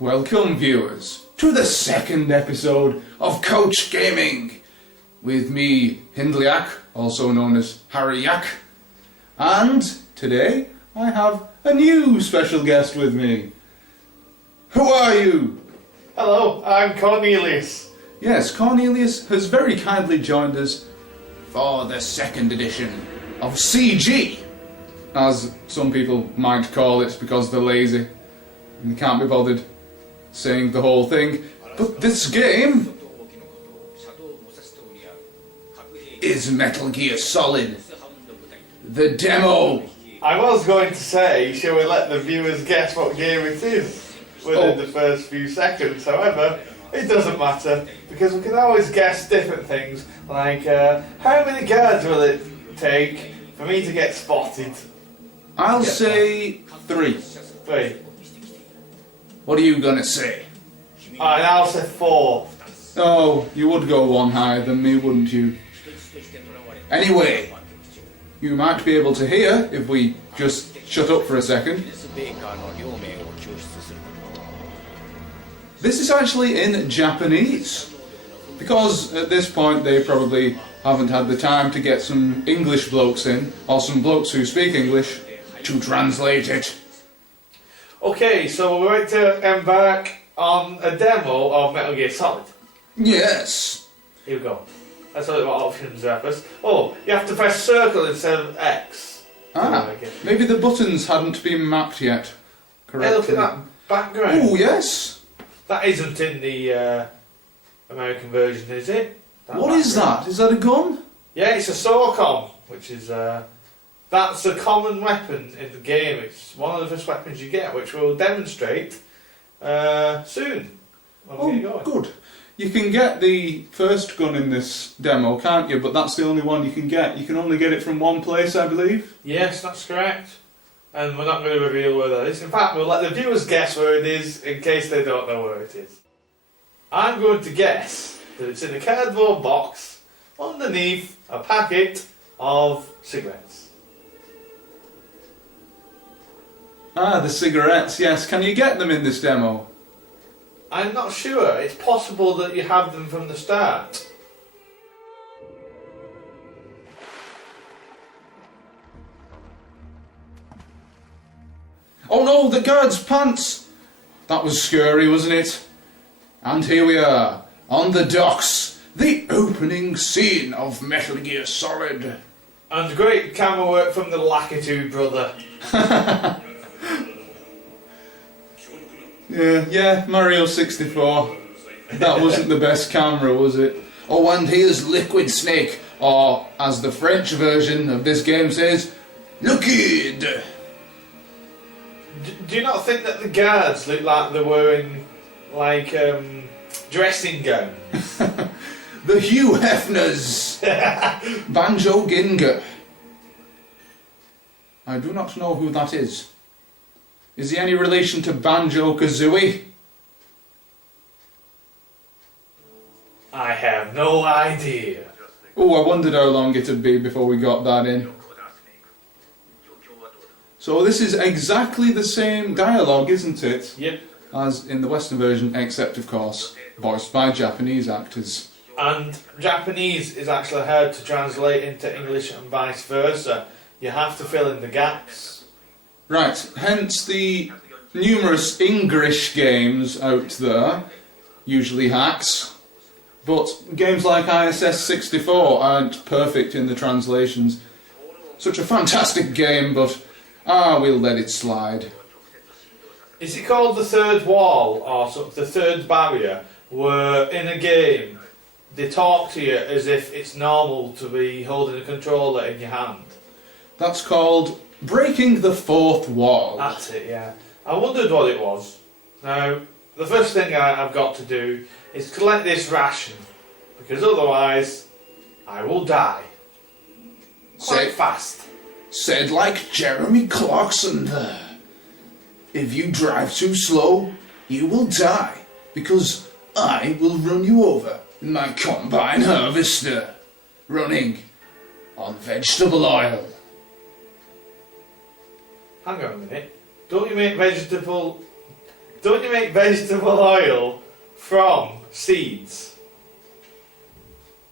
Welcome, viewers, to the second episode of Coach Gaming, with me, Yack, also known as Harry Yack, and today I have a new special guest with me. Who are you? Hello, I'm Cornelius. Yes, Cornelius has very kindly joined us for the second edition of CG, as some people might call it because they're lazy and they can't be bothered saying the whole thing. But this game is Metal Gear Solid, the demo. I was going to say, shall we let the viewers guess what game it is within the first few seconds? However, it doesn't matter, because we can always guess different things, like how many guards will it take for me to get spotted? I'll say 3. 3. What are you gonna say? And I'll say 4. Oh, you would go one higher than me, wouldn't you? Anyway, you might be able to hear if we just shut up for a second. This is actually in Japanese, because at this point they probably haven't had the time to get some English blokes in, or some blokes who speak English, to translate it. Okay, so we're going to embark on a demo of Metal Gear Solid. Yes. Here we go. Let's look at what options are first. Oh, you have to press circle instead of X. Maybe the buttons hadn't been mapped yet correctly. Hey, look at that background. Oh, yes. That isn't in the American version, is it? What is that? Is that a gun? Yeah, it's a SOCOM, which is that's a common weapon in the game. It's one of the first weapons you get, which we'll demonstrate soon. Oh, good. You can get the first gun in this demo, can't you? But that's the only one you can get. You can only get it from one place, I believe. Yes, that's correct. And we're not going to reveal where that is. In fact, we'll let the viewers guess where it is in case they don't know where it is. I'm going to guess that it's in a cardboard box underneath a packet of cigarettes. Ah, the cigarettes, yes. Can you get them in this demo? I'm not sure. It's possible that you have them from the start. Oh no, the guard's pants! That was scary, wasn't it? And here we are, on the docks, the opening scene of Metal Gear Solid. And great camera work from the Lakitu brother. Yeah, Mario 64. That wasn't the best camera, was it? Oh, and here's Liquid Snake, or as the French version of this game says, Liquid! Do you not think that the guards look like they're wearing, like, dressing gowns? The Hugh Hefners! Banjo Ginga. I do not know who that is. Is he any relation to Banjo-Kazooie? I have no idea. Oh, I wondered how long it'd be before we got that in. So this is exactly the same dialogue, isn't it? Yep. As in the Western version, except of course, voiced by Japanese actors. And Japanese is actually hard to translate into English and vice versa. You have to fill in the gaps. Right, hence the numerous English games out there, usually hacks, but games like ISS 64 aren't perfect in the translations. Such a fantastic game, but we'll let it slide. Is it called the third wall, or the third barrier, where in a game they talk to you as if it's normal to be holding a controller in your hand? That's called breaking the fourth wall. That's it, yeah. I wondered what it was. Now, the first thing I've got to do is collect this ration, because otherwise I will die. Quite fast. Said like Jeremy Clarkson. If you drive too slow, you will die, because I will run you over in my combine harvester, running on vegetable oil. Hang on a minute. Don't you make vegetable don't you make vegetable oil from seeds?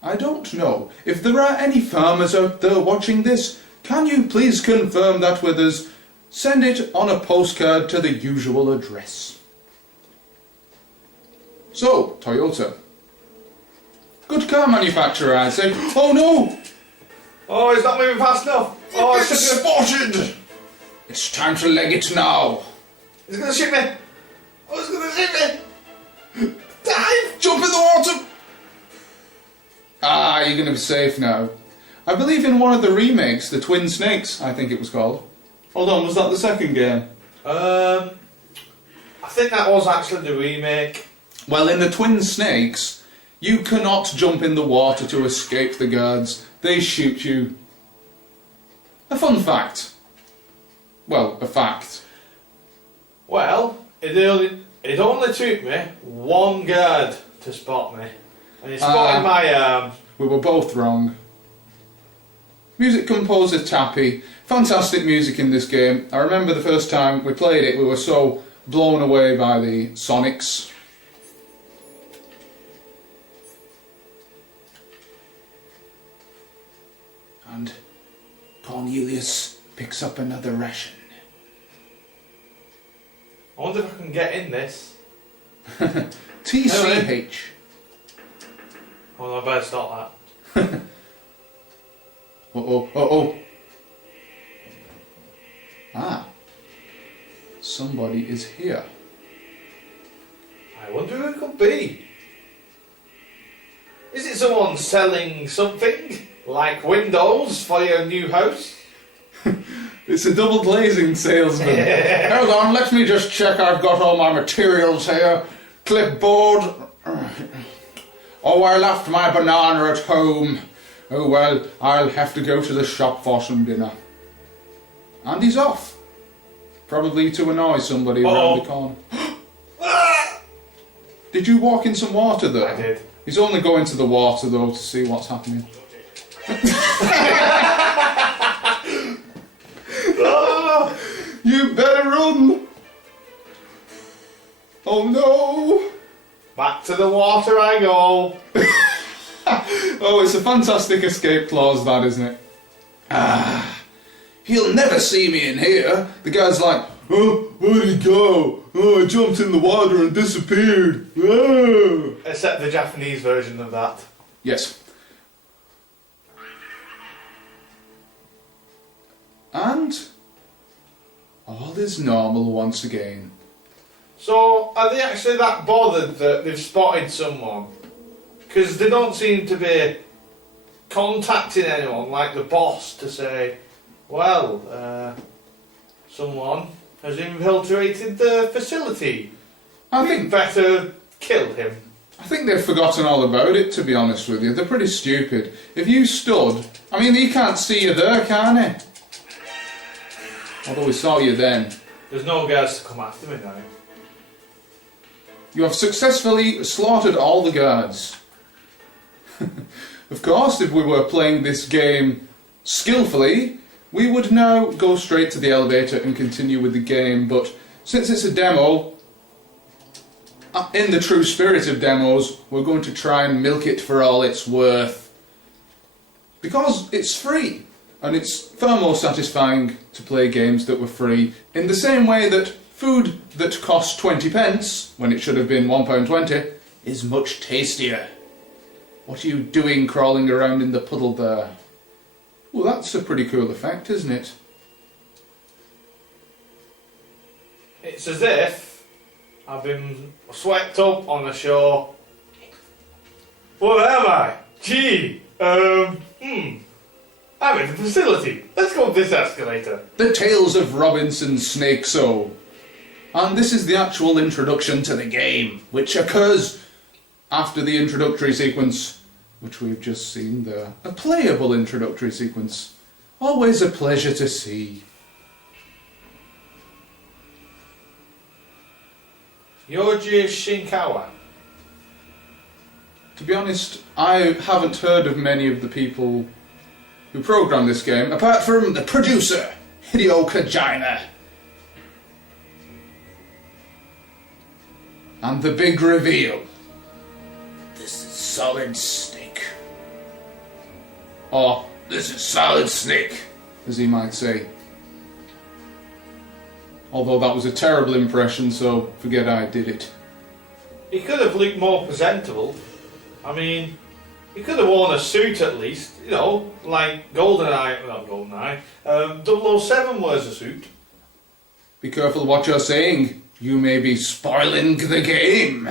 I don't know. If there are any farmers out there watching this, can you please confirm that with us? Send it on a postcard to the usual address. So, Toyota. Good car manufacturer, I'd say. Oh no! Oh, it's not moving fast enough. Oh, It's it's spotted! It's time to leg it now. going to shoot me. Oh, it's going to shoot me. Dive! Jump in the water! Ah, you're going to be safe now. I believe in one of the remakes, the Twin Snakes, I think it was called. Hold on, was that the second game? I think that was actually the remake. Well, in the Twin Snakes, you cannot jump in the water to escape the guards. They shoot you. A fun fact. Well, a fact. Well, it only took me one guard to spot me. And he spotted my arm. We were both wrong. Music composer Tappy. Fantastic music in this game. I remember the first time we played it, we were so blown away by the sonics. And Cornelius picks up another ration. I wonder if I can get in this. TCH. Oh no, I better stop that. Uh-oh, uh-oh. Ah. Somebody is here. I wonder who it could be. Is it someone selling something? Like windows for your new house? It's a double glazing salesman. Hold on, let me just check I've got all my materials here. Clipboard. Oh, I left my banana at home. Oh well, I'll have to go to the shop for some dinner. And he's off. Probably to annoy somebody around the corner. Did you walk in some water though? I did. He's only going to the water though to see what's happening. Oh, you better run! Oh no! Back to the water I go. Oh, it's a fantastic escape clause, that, isn't it? Ah, he'll never see me in here. The guy's like, oh, where'd he go? Oh, I jumped in the water and disappeared. Oh. Except the Japanese version of that. Yes. And all is normal once again. So, are they actually that bothered that they've spotted someone? Because they don't seem to be contacting anyone, like the boss, to say, well, someone has infiltrated the facility. I think Better kill him. I think they've forgotten all about it, to be honest with you. They're pretty stupid. If you stood... I mean, he can't see you there, can he? Although we saw you then. There's no guards to come after me now. You have successfully slaughtered all the guards. Of course, if we were playing this game skillfully, we would now go straight to the elevator and continue with the game, but since it's a demo, in the true spirit of demos, we're going to try and milk it for all it's worth. Because it's free, and it's far more satisfying to play games that were free, in the same way that food that cost 20 pence, when it should have been £1.20, is much tastier. What are you doing crawling around in the puddle there? Well, that's a pretty cool effect, isn't it? It's as if I've been swept up on a shore. What am I? Gee, I'm in the facility. Let's go up this escalator. The Tales of Robinson Snake Soul. And this is the actual introduction to the game, which occurs after the introductory sequence, which we've just seen there. A playable introductory sequence. Always a pleasure to see. Yoji Shinkawa. To be honest, I haven't heard of many of the people who programmed this game, apart from the producer, Hideo Kojima. And the big reveal. This is Solid Snake. Or, this is Solid Snake, as he might say. Although that was a terrible impression, so forget I did it. He could have looked more presentable. I mean, he could have worn a suit at least, you know, like GoldenEye, not GoldenEye, 007 wears a suit. Be careful what you're saying. You may be spoiling the game.